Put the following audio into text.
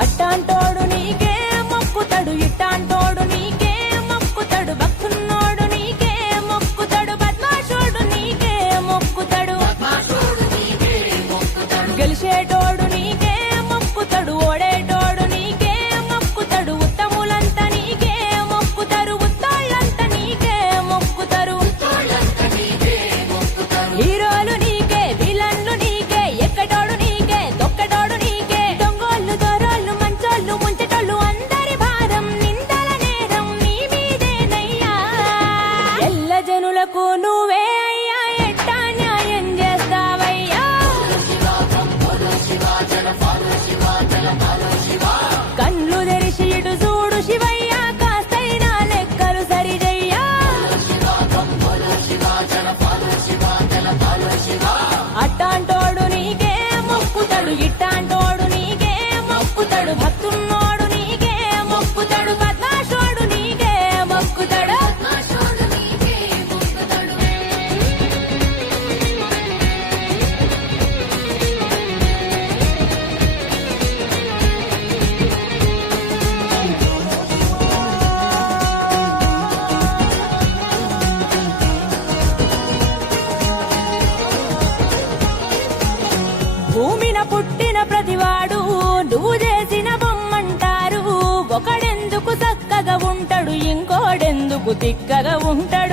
అట్టాంటోడు నీకే మొక్కుతాడు, ఇట్టాంటోడు నీకే మొక్కుతాడు, భక్తున్నోడు నీకే మొక్కుతాడు, బద్మాషోడు నీకే మొక్కుతాడు, గెలిచేటోడు నీకే మొక్కుతాడు, ఓడేటోడు నీకే మొక్కుతాడు, ఉత్తములంతా నీకే మొక్కుతారు, ఉత్తాళ్ళంతా నీకే మొక్కుతారు, హీరోలు నీకే, విలన్లు నీకే, ఎక్కటోడు నీకే, తొక్కటోడు నీకే, దొంగోళ్ళు దొరోళ్ళు మంచోళ్ళు ముంచటోళ్ళు అందరి భారం నిందల నేరం నీ మీదేనయ్యా. ఎల్ల జనులకు నువ్వే అయ్యా, ఎట్టా న్యాయం చేస్తావయ్యా. కళ్ళు తెరిచి ఇటు చూడు శివయ్య, కాస్తైనా లెక్కలు సరిజయ్యా. అట్టాంటోడు నీకే మొక్కుతాడు, ఇట్టాంటోడు నీకే మొక్కుతాడు, భక్తున్నోడు నీకే మొక్కుతాడు, బద్మాషోడు నీకే మొక్కుతాడు. భూమిన పుట్టిన ప్రతివాడు నువ్వు చేసిన బొమ్మంటారు. ఒకడెందుకు చక్కగా ఉంటాడు, ఇంకోడెందుకు తిక్కగా ఉంటాడు.